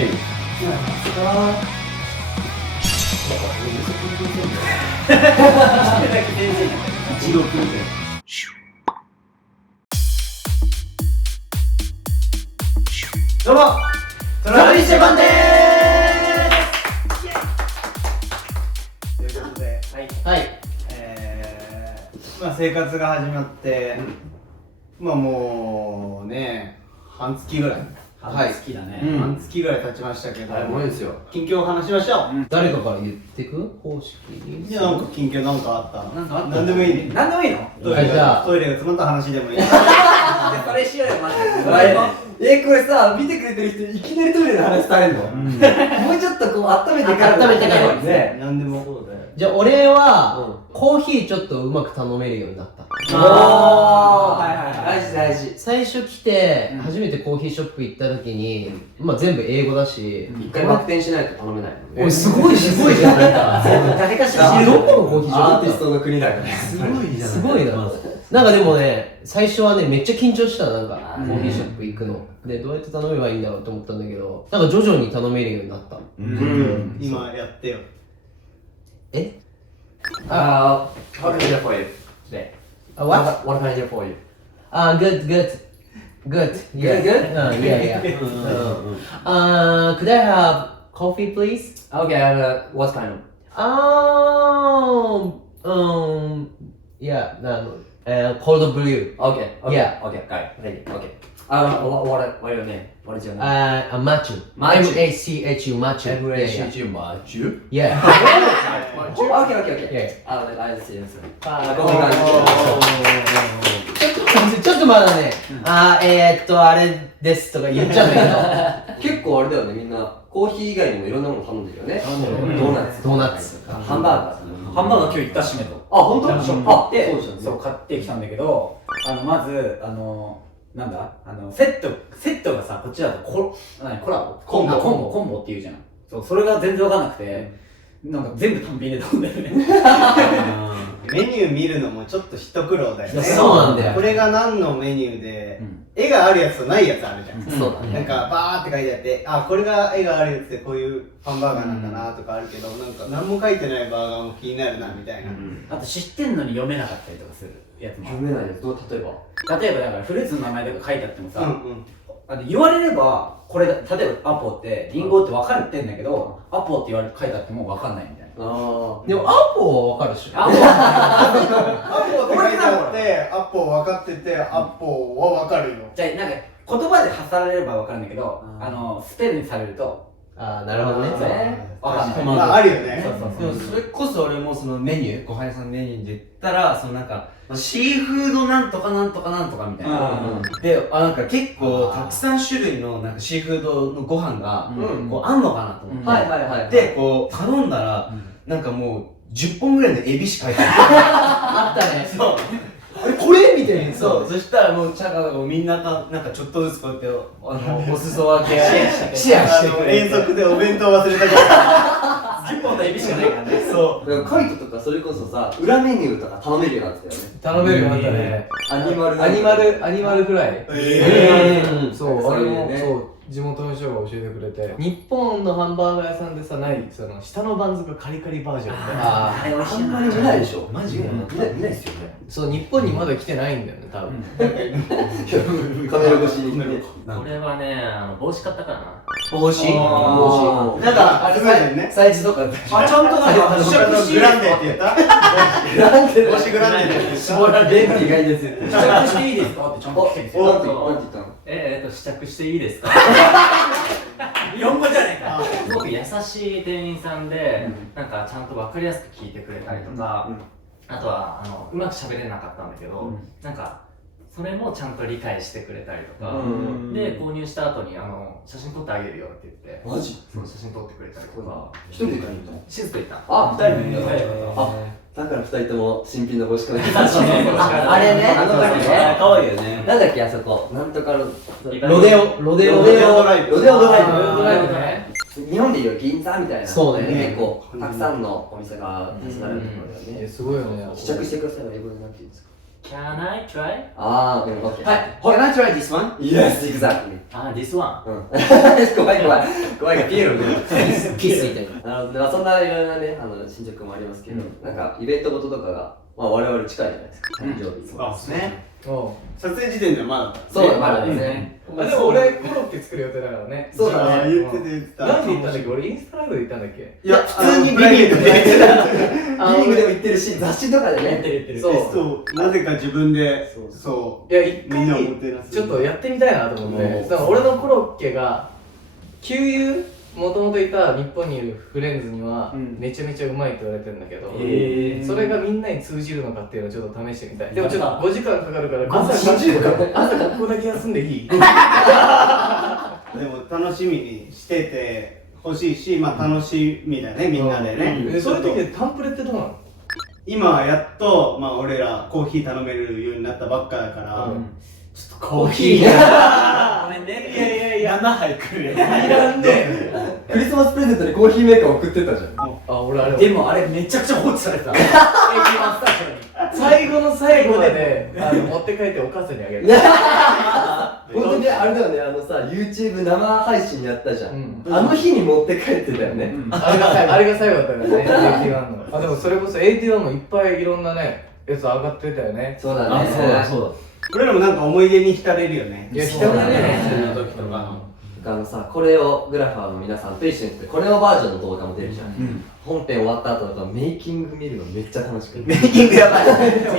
イ。どうもトラビスジャパンでーす。ということで、はい。まあ生活が始まって、まあもうね、半月ぐらい。はい。好きだね。半月ぐらい経ちましたけど、もうですよ。近況を話しましょう。誰かから言ってく公式に。じゃあなんか近況なんかあった？なんかあった？なんでもいいね。なんでもいいの？トイレじゃあが詰まった話でもいい。それしようよ、マジで。これさ、見てくれてる人いきなりトイレの話されるの、もうちょっとこう温めてから温めてからね。なんでも。じゃあ俺は、コーヒーちょっとうまく頼めるようになった。大事大事。最初来て、初めてコーヒーショップ行った時に、まあ全部英語だし、一回バク転しないと頼めないもんね。おいすごいじゃん、なんか。誰かしらどこのコーヒーショップアーティストの国だから。すごいじゃん。すごいな。なんかでもね、最初はね、めっちゃ緊張したの、なんか、コーヒーショップ行くの。で、どうやって頼めばいいんだろうと思ったんだけど、なんか徐々に頼めるようになった。今やってよ。えHow can I do for you today? What? What can I do for you? Good. Good. Yeah. Good? Yeah. Could I have coffee, please? Okay, what kind of? Yeah, cold brew. Okay, Yeah. okay, got it. Ready, okay. What your name? What is your name? Machu. Machu. M-A-C-H-U, Machu. Machu? Yeah. Okay. I'll see you soon. ちょっとまだね、あれですとか言っちゃうんだ結構あれだよね、みんなコーヒー以外にもいろんなもの頼んでるよね。ドーナツ。ドーナツ。ハンバーガー。ハンバーガー今日行ったしめと。あ、本当？ショップ行ってそうじゃんね。そう買ってきたんだけど、まずなんだセットがさ、こっちだとコラボコンボって言うじゃん。そう、それが全然わかんなくて、なんか全部単品で頼んでるね。メニュー見るのもちょっと一苦労だよね。そうなんだよ。これが何のメニューで、絵があるやつとないやつあるじゃん。そうだね。なんかバーって書いてあって、あ、これが絵があるやつでこういうハンバーガーなんだなとかあるけど、なんか何も書いてないバーガーも気になるなみたいな。あと知ってんのに読めなかったりとかするやつもある。読めないです。例えば例えばだからフルーツの名前とか書いてあってもさ、うん言われればこれだ、例えばアポってリンゴって分かってんだけど、アポって書いてあっても分かんないみたいな。でもアポはわかるでしょ。アポアポって書いてあって、アポ分かってて、アポは分かるよ。じゃあなんか言葉で発されれば分かるんだけど、スペルにされるとなるほどね。分かんない。まああるよね。でもそれこそ俺もそのメニュー、ごはん屋さんのメニューで言ったら、そのなんかシーフードなんとかなんとかなんとかみたいな。で、なんか結構たくさん種類のなんかシーフードのご飯がこうあんのかなと思って。はい。で、こう頼んだら、なんかもう10本ぐらいのエビしか入ってない。あったね。そう。これみたいな。そう。そしたらもうチャカがみんななんかちょっとずつこうやってお裾分けシェアしてくれて。遠足でお弁当忘れたけど。10本のエビしかないからね。そう。カイトとかそれこそさ、裏メニューとか頼めるようになってたよね。頼めるようになったね。アニマルフライ。そう、あれもね。地元の人が教えてくれて、日本のハンバーガー屋さんでさ、ないその下のバンズがカリカリバージョンで、あれ美味しいあんまり見ないでしょ。マジで見ないっすよね。そう、日本にまだ来てないんだよね、多分。カメラ越しにね。これはね、帽子買ったからな。帽子なんかあれね。サイズとかあったでしょ。あ、ちゃんとなんか試着していいグランデって言った？帽子グランデって言った？絞られる意外ですよ。試着していいですかってちゃんと来てるんですよ。なんて言ったの？試着していいですか？日本語じゃないか。すごく優しい店員さんで、なんかちゃんと分かりやすく聞いてくれたりとか、あとはうまく喋れなかったんだけど、なんかそれもちゃんと理解してくれたりとか、で購入した後に写真撮ってあげるよって言って、マジ？そう写真撮ってくれたりとか。一人で買いに行ったの？静かいた。あ、二人で行ったの？だから二人とも新品の帽子かな。あれね。あの時ね。可愛いよね。なんだっけあそこ。なんとかのロデオドライブ。ロデオドライブ。ドライブね。日本でいう銀座みたいな。そうね。結構たくさんのお店が立ち並ぶところだよね。すごいよね。試着してくださいは英語でなんて言うんですか？ Can I try? あー、オッケー。はい Can I try this one? Yes, exactly. あ、this one. 怖い怖い。怖いがピエロみたいな。キスみたいな。なるほど。そんないろいろなね、進捗もありますけど、なんかイベントごととかが、まあ我々近いじゃないですか。誕生日。あ、そうね。おう撮影時点ではまだだった。そう、まだですね。あでも俺コロッケ作る予定だからね。そうだねあ言ってた言ってた。なんで言ったんだっけ？俺インスタライブで言ったんだっけ？いや、普通にリビングで言ってた。リビングでも言ってるし、雑誌とかでね。言ってるそう。そう、なぜか自分で、そう。いや一みんなをも回てなす。ちょっとやってみたいなと思ってだから俺のコロッケが給油もともといた日本にいるフレンズにはめちゃめちゃうまいって言われてるんだけど、それがみんなに通じるのかっていうのをちょっと試してみたい。でもちょっと5時間かかるから朝学校だけ休んでいい？でも楽しみにしててほしいし、まあ楽しみだね、みんなでね。そういう時でタンプレってどうなの？今はやっと、まあ俺らコーヒー頼めるようになったばっかだから、ちょっとコーヒーごめんね。いや7杯くれ。いらんね。クリスマスプレゼントにコーヒーメーカー送ってたじゃん。あ、俺あれでもあれめちゃくちゃ放置されてた。最後の最後でね、持って帰ってお母さんにあげる。本当にあれだよね、YouTube 生配信やったじゃん。うんあの日に持って帰ってたよね。あれが最後だったからね、AT1 の。あ、でもそれこそ AT1 もいっぱいいろんなね、やつ上がってたよね。そうだね。そうだ俺らもなんか思い出に浸れるよね。いや、人がね、その時とか。これをグラファーの皆さんと一緒に撮って、これをバージョンの動画も出るじゃん。本編終わった後とかメイキング見るのめっちゃ楽しくて。メイキングやばい。お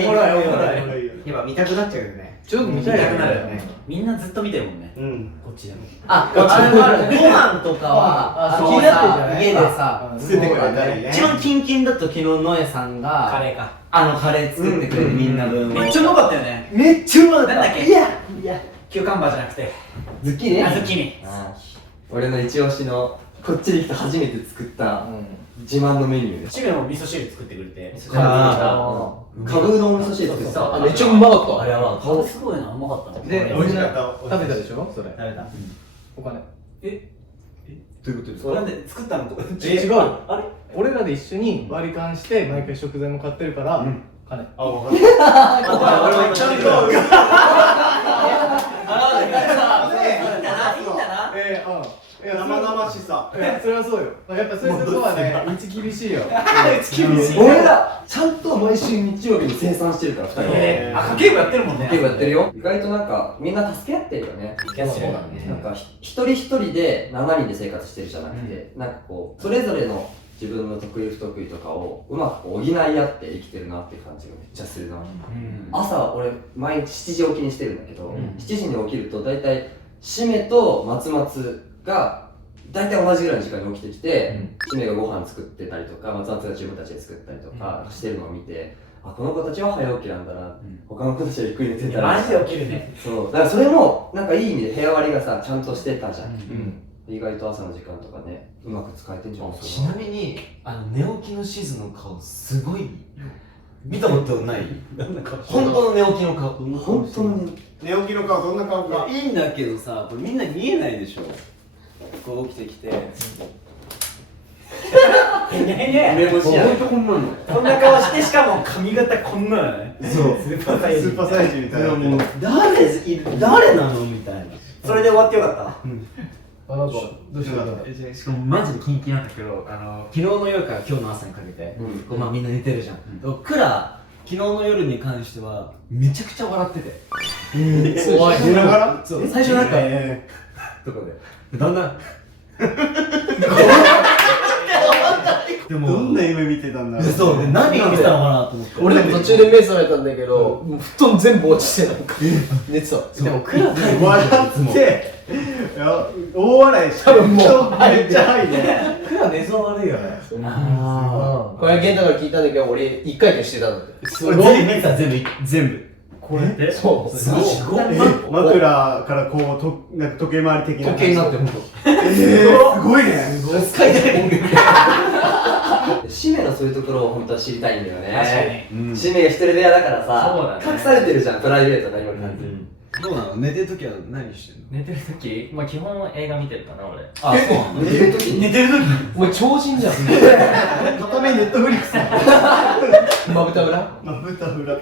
もろいおもろい。やっぱ見たくなっちゃうよね。ちょっと見たいなくなるよね。みんなずっと見てるもんね。うん。こっちでも。あれもあるご飯とかは気になってるじゃない？家でさ捨ててくれたりね。一番キンキンだと昨日ノエさんがカレーか。カレー作ってくれてみんな分めっちゃうまかったよね。めっちゃうまかったなんだっけ？いやキューカンバーじゃなくて。ズッキーニね。あずきに。俺の一押しのこっちに来て初めて作った自慢のメニューです。シゲも味噌汁作ってくれて。カブうどん味噌汁作ってた。めっちゃうまかった。あれは顔すごいな、うまかったね。で、美味しかった。食べたでしょそれ。食べた。お金。どういうことですか？なんで作ったの？違うよ。あれ？俺らで一緒に割り勘して毎回食材も買ってるから、金。あ、分かった。俺もちゃんと。生々しさ。それはそうよ。やっぱそういうとこはね、うち厳しいよ。俺らちゃんと毎週日曜日に生産してるから2人で。あ、家計簿やってるもんね。結構やってるよ。意外となんかみんな助け合ってるよね。やってるからね。なんか一人一人で7人で生活してるじゃなくて、なんかこうそれぞれの自分の得意不得意とかをうまくこう補い合って生きてるなっていう感じがめっちゃするな。朝俺毎日7時起きにしてるんだけど、7時に起きると大体しめと松松が大体同じぐらいの時間に起きてきて、しめがご飯作ってたりとか松松が自分たちで作ったりとかしてるのを見て、あ、この子たちは早起きなんだな、他の子たちはゆっくり寝てたらマジで起きるね。そうだからそれもなんかいい意味で部屋割りがさちゃんとしてたじゃん、意外と朝の時間とかねうまく使えてんじゃないですちなみに寝起きのしずの顔すごい見たことない本当の寝起きの顔本当に寝起きの顔どんな顔か。いいんだけどさ、これみんな見えないでしょ。こう起きてきてへにゃへにゃや。梅干しやこんなのこんな顔して、しかも髪型こんなのね。そう。スーパーサイズ。スーパーサイズみたいな。もう誰なのみたいな。それで終わってよかった。あ、なんか、どうしたの？しかもマジでキンキンなんだけど、昨日の夜から今日の朝にかけて、こうまあみんな寝てるじゃん。クラ昨日の夜に関してはめちゃくちゃ笑ってて。怖い。寝ながら。そう最初なんかとかでだんだんでもどんな夢見てたんだろう。そうで何を見てたのかなと思って。俺でも途中で目覚めたんだけど、もう布団全部落ちてなんか寝てた。でもクラス笑っていや大笑いしてる。もうめっちゃ入ね。クラ寝相悪いよね。これ玄太から聞いたんだけど、俺1回転してたんだって。俺全部見てた全部これってそうすごい枕からこうとなんか時計回り的な。時計になってる。すごいね。スカイダイビング。シメのそういうところを本当は知りたいんだよね。確かに。シメが一人部屋だからそうだねさ、隠されてるじゃん、プライベート何も感じ。どうなの？寝てるときは何してんの？寝てる時、まあ基本映画見てるかな俺。あ、そうなの？寝てる時に寝てるときお前超人じゃん片目ネットフリックスまぶた裏まぶた裏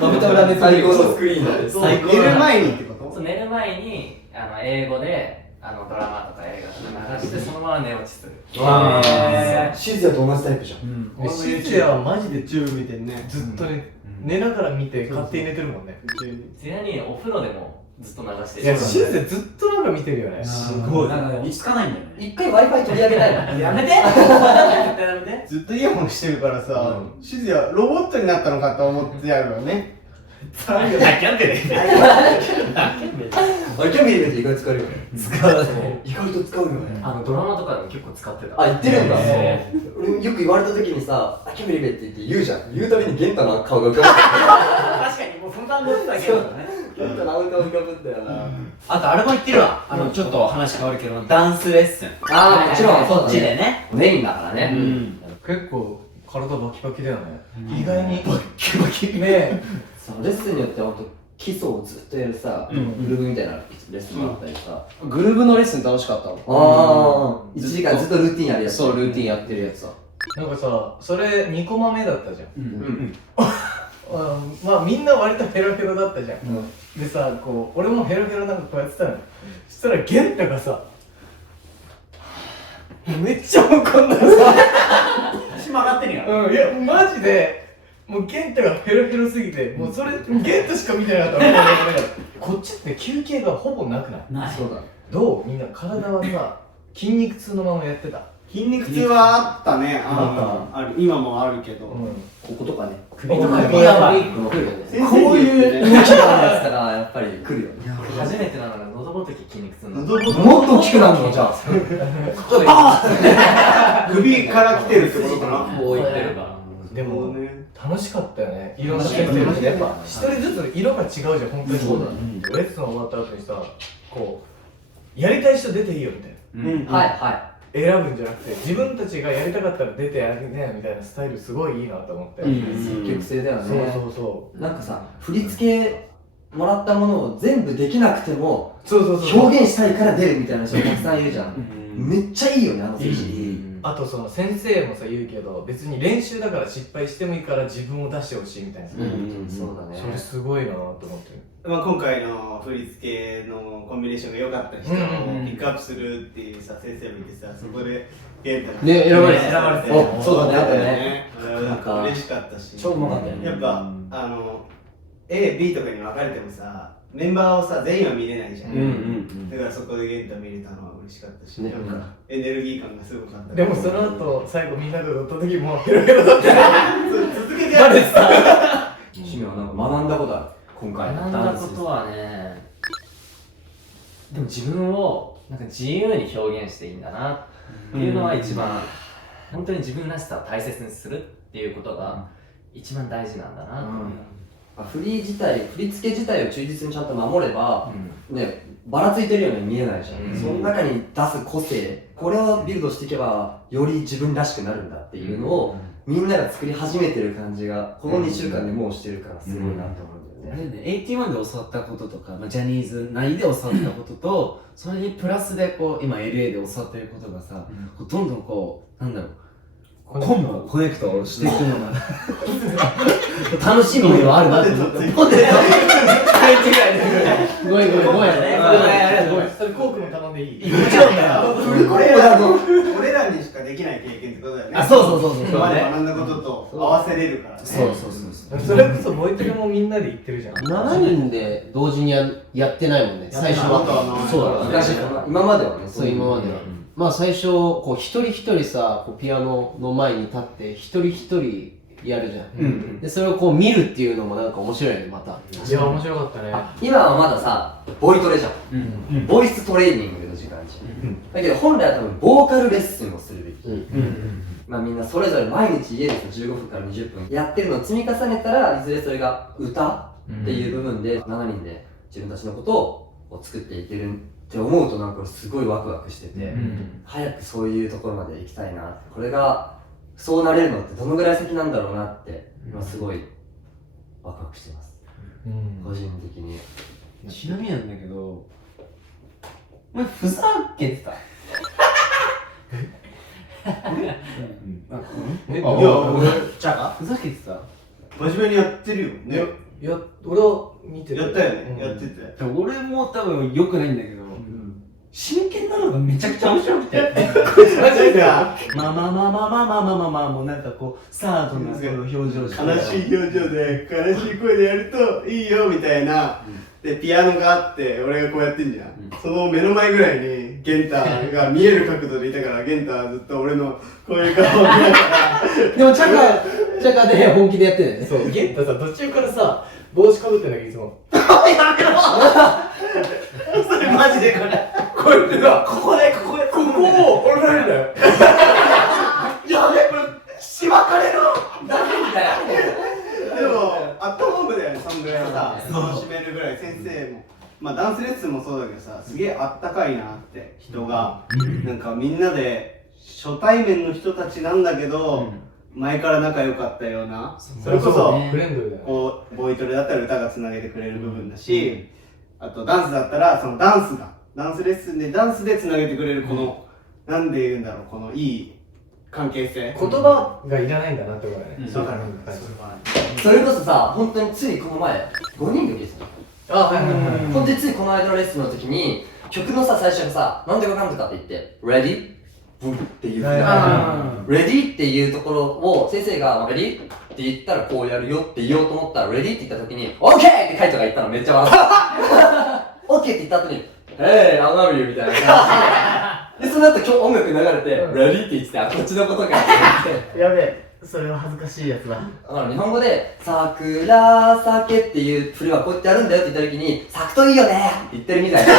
まぶた裏で最高のスクリーンだね。最高寝る前にってこそう寝る前に英語でドラマとか映画とか流してそのまま寝落ちする。シズヤと同じタイプじゃん。と？シズヤはマジでチューブ見てんね。ずっとね寝ながら見て勝手に寝てるもんねちなみにお風呂でもずっと流していやる。シズヤずっとなんか見てるよねすごい。なんか落ち着かないんだよね。一回 Wi-Fi 取り上げたいの。やめて。絶対やめて。ずっとイヤホンしてるからさ、シズヤロボットになったのかと思ってやるよね。キャンペーンあれ、キャンビルって意外と使えるよね。使う。意外と使うよね。ドラマとかでも結構使ってた。あ、言ってるんだ。へ俺よく言われた時にさ、キャンビルって言うじゃん。言うたびにゲンタの顔が浮かぶ。確かにもうその単語だけだね。ゲンタの顔浮かぶんだよな。あとあれも言ってるわ。ちょっと話変わるけど、ダンスレッスン。あー、もちろん、そうこっちだね。でね。メインだからね。結構体バキバキだよね意外にバキバキねそうレッスンによってはほんと基礎をずっとやるさ、グルーブみたいなレッスンもあったりさ。グルーブのレッスン楽しかったもんあー、1時間ずっとルーティンやるやつ。そうルーティンやってるやつさなんかさそれ2コマ目だったじゃんまあみんな割とヘロヘロだったじゃん、でさこう俺もヘロヘロなんかこうやってたのよそしたらゲンタがさめっちゃ怒んだよさ足曲がってるやん。いやマジでもうゲンタがヘロヘロすぎてもうそれゲンタしか見てなかった俺こっちって休憩がほぼなくないない。そうだ。どうみんな体はさ筋肉痛のままやってた筋肉痛はあったね。ある今もあるけど。こことかね。首とか首やばい。来るよね。先生こういう言ってね動きがあるやつからやっぱり来るよね。初めてなのが喉仏筋肉痛なの。喉元もっと大きくなるのじゃあ。首から来てるってことかな。こう言ってるから。でもね。楽しかったよねいろんな先生がやっぱ一人ずつ色が違うじゃん本当にそうだレッスン終わった後にさこうやりたい人出ていいよみたいなはいは選ぶんじゃなくて自分たちがやりたかったら出てやるねみたいなスタイルすごいいいなと思って、い。積極性だよね。そうそうそなんかさ、振り付けもらったものを全部できなくてもうそうそうそう表現したいから出るみたいな人たくさんいるじゃん。めっちゃいいよね、あの選手。あとその先生もさ言うけど別に練習だから失敗してもいいから自分を出してほしいみたいな、そうだね。それすごいなと思ってまあ今回の振り付けのコンビネーションが良かった人をピックアップするっていうさ先生もいてさそこでゲンタがね選ばれて選ばれておそうだねあったよね。なんか嬉しかったし。超うまかったよね。やっぱA、B とかに分かれてもさメンバーをさ全員は見れないじゃん。だからそこでゲンタ見れたのは嬉しかったし、ねなんかエネルギー感がすごかった。でもその後最後みんなで踊った時もヘロヘロだったね続けてやる趣味はなんか学んだことある。今回学んだことはね、でも自分をなんか自由に表現していいんだなっていうのは一番、本当に自分らしさを大切にするっていうことが一番大事なんだなっていう振り付け自体を忠実にちゃんと守れば、ね、ばらついてるように見えないじゃん。その中に出す個性、これをビルドしていけば、より自分らしくなるんだっていうのを、みんなが作り始めてる感じが、この2週間でもうしてるから、すごいなと思うんだよね。あれね、81で教わったこととか、ジャニーズ内で教わったことと、それにプラスでこう、今 LA で教わってることがさ、こうどんどんこう、なんだろう、コンボ、コネクトしていくのが、楽しみではあるなって思って。ポテトごめんごめんごめんごめんごめんそれコークも頼んでいいもちろんだよ。俺らにしかできない経験ってことだよね。あ、そうそうそうそう。今まで学んだことと合わせれるからね。そうそうそう。それこそボイトレもみんなで言ってるじゃん7人で同時にやってないもんね、最初は。そうだね昔、今まではね、そう、今までは。まあ最初、こう一人一人さ、こうピアノの前に立って、一人一人やるじゃん。で、それをこう見るっていうのもなんか面白いね、また。いや面白かったね今はまださ、ボイトレじゃん。ボイストレーニングの時間じゃん。だけど本来は多分ボーカルレッスンをするべき。まあみんなそれぞれ毎日家で15分から20分やってるのを積み重ねたら、いずれそれが歌っていう部分で7人で自分たちのことを作っていけるって思うとなんかすごいワクワクしてて、早くそういうところまで行きたいなって。これがそうなれるのってどのぐらい先なんだろうなって今すごいワクワクしてます、個人的に。ちなみになんだけど、お前ふざけてた？いや、俺、じゃあふざけてた？真面目にやってるよね。俺は見てやったよね、やってて。俺も多分良くないんだけど、真剣なのがめちゃくちゃ面白くて。マジか。まあもうなんかこうサードなその表情して悲しい表情で、悲しい声でやるといいよみたいな。で、ピアノがあって、俺がこうやってんじゃん。その目の前ぐらいに、ゲンタが見える角度でいたから、ゲンタはずっと俺のこういう顔を見ながら。でもチャカで本気でやってるよね。そう、ゲンタさ、途中からさ、帽子かぶってんだけど、いつも。それマジでこれ。こいつが、ここを折られるんだよ。やべえ、これ、しばかれろ誰みたいな。でも、アットホームだよね、そんぐらいさ、楽しめるぐらい、先生も。まあ、ダンスレッスンもそうだけどさ、すげえあったかいなって、人が。なんかみんなで、初対面の人たちなんだけど、前から仲良かったような、それこそ、フレンドリーだよね。こう、ボイトレだったら歌がつなげてくれる部分だし、あとダンスだったら、そのダンスレッスンでダンスでつなげてくれるこの、なんで言うんだろう、このいい関係性。言葉がいらないんだなってことだね。そうだね。それこそさ、本当についこの前、5人組ですよ。あ、はいはいはい。本当についこの間のレッスンの時に、曲のさ、最初にさ、なんとかかんとかって言って、Ready? ブンっていう。Ready? っていうところを、先生が、Ready? って言ったらこうやるよって言おうと思ったら、Ready? って言った時に、OK! ってカイトが言ったのめっちゃ笑った。OK! って言った後に、Hey, I love you! みたいな感じで。で、その後今日音楽流れて、Ready? って言ってて、あ、こっちのことかって言って。やべえ、それは恥ずかしいやつだ。だから日本語で、桜酒っていう振りはこうやってやるんだよって言った時に、咲くといいよねって言ってるみたいな。めっ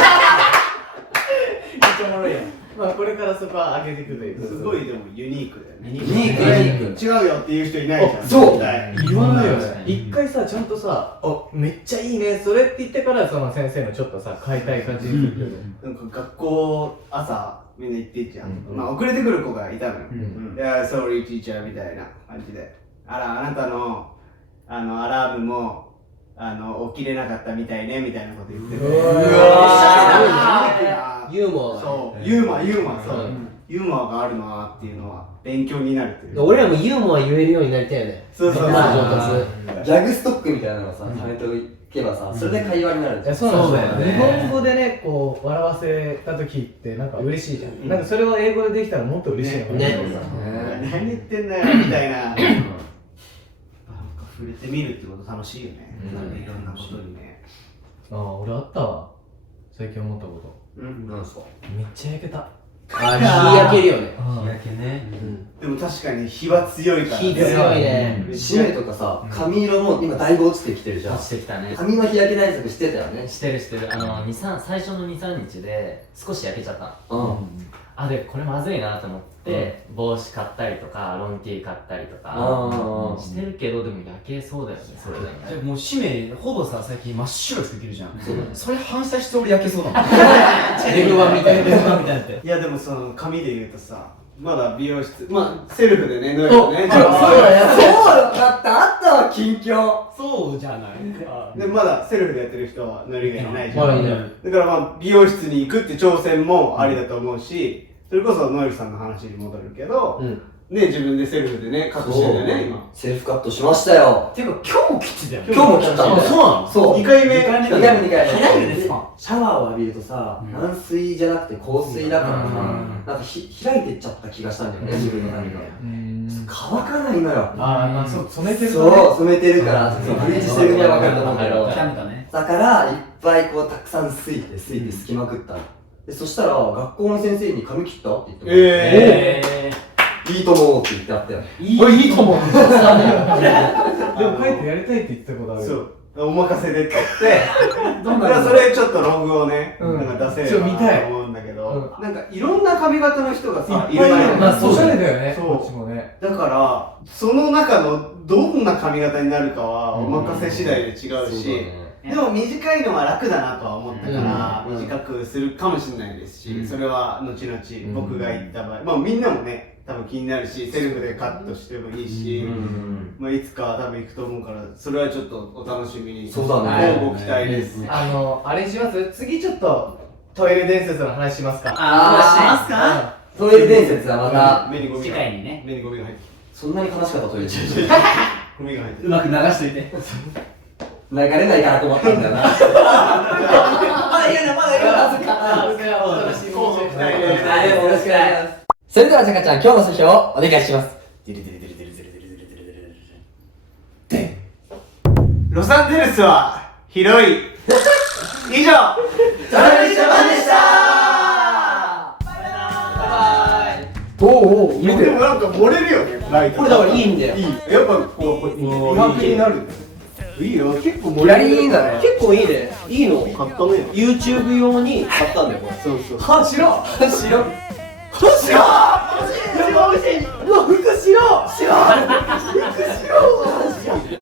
ちゃおもろいやん。まあこれからそこは上げていくという。すごいでもユニークだよね。ユニーク。違うよっていう人いないじゃん。そう絶対言わないよね。一回さ、ちゃんとさ、めっちゃいいね、それって言ってから、その先生のちょっとさ、変えたい感じにするよね。なんか学校朝みんな行ってんじゃん。まあ遅れてくる子がいたのよ。いや、sorry teacher みたいな感じで。あら、あなたのアラームも起きれなかったみたいねみたいなこと言ってて。ユーモア。そう、ユーモア、そう。ユーモアがあるなっていうのは勉強になるという。俺らもユーモア言えるようになりたいよね。そうそうそう。ギャグストックみたいなのをさ、貯めておけばさ、それで会話になるじゃん。そうだよね。日本語でね、こう、笑わせた時ってなんか嬉しいじゃん。なんかそれを英語でできたらもっと嬉しいのかな。何言ってんだよみたいな。なんか触れてみるってこと楽しいよね。いろんなことにね。ああ、俺あったわ。最近思ったこと。なんすか？めっちゃ焼けた。あ、日焼けるよね。日焼けね。でも確かに火は強いから。火強いね。シメとかさ、髪色も今だいぶ落ちてきてるじゃん。落ちてきたね。髪の日焼け対策してたよね。してる。最初の2、3日で少し焼けちゃったの。あ、で、これまずいなと思って、帽子買ったりとか、ロンティー買ったりとかしてるけど、でも焼けそうだよね、それでもね。もうシメほぼさ、最近真っ白くできるじゃん。それ反射して俺焼けそうだもん。デブワンみたいな。デブワンみたいになって。いやでもその髪で言うとさ、まだ美容室、まあセルフでね、塗るよね。そうだってあったわ、近況。そうじゃないでまだセルフでやってる人は塗りがいないじゃん。まだいない。だからまあ美容室に行くって挑戦もありだと思うし、それこそノエルさんの話に戻るけど、ね、自分でセルフでね、カットしてるよね、今。セルフカットしましたよ。てか今日も切ってたよ。今日も切ったんだよ。そうなの？そう。 2回目。 2回目。早いですか？シャワーを浴びるとさ、軟水じゃなくて硬水だからさ、なんか開いてっちゃった気がしたんだよね、自分の髪が。乾かないのよ。ああ、染めてるそう、染めてるから、ブリーチしてるには分かると思うけど、ね。だからいっぱいこうたくさんすいてすきまくったの。でそしたら学校の先生に髪切ったって言ってもらって、いいと思うって言ってあったよ。いいと思う。でも帰ってやりたいって言ってたことある。そう。お任せでって言って、それちょっとロングをね、なんか出せればなと思うんだけど、なんかいろんな髪型の人がさ、いるじゃん。まあ、おしゃれだよね、そうこっちもね。だから、その中のどんな髪型になるかはお任せ次第で違うし、でも短いのは楽だなとは思ったから、うん短くするかもしれないですし、それは後々僕が言った場合、まあみんなもね多分気になるし、セルフでカットしてもいいし、まあいつかは多分行くと思うから、それはちょっとお楽しみに。そうだね乞うご期待です。あれします？次ちょっとトイレ伝説の話しますか？あーしますか？トイレ伝説はまた次目にゴミが回にね目にゴミが入ってきそんなに悲しかったトイレ伝説た。ゴミが入ってうまく流しといて流れないかなと思ったんだよなまだ言うなまだ言うなお楽しみにしてください。はいよろしくお願いしますそれではちゃかちゃん今日の指標をお願いしますロサンゼルスは広い。以上。トイレシャバでしたおお見てでもなんか漏れるよね、ライト。これだからいいんだよいい。やっぱこう余白になるんだよ。いいよ、結構漏左れる。にいいんだね結構いいねいいの買ったねよ。 YouTube 用に買ったんだよこれそうそう。は白白うわ服白白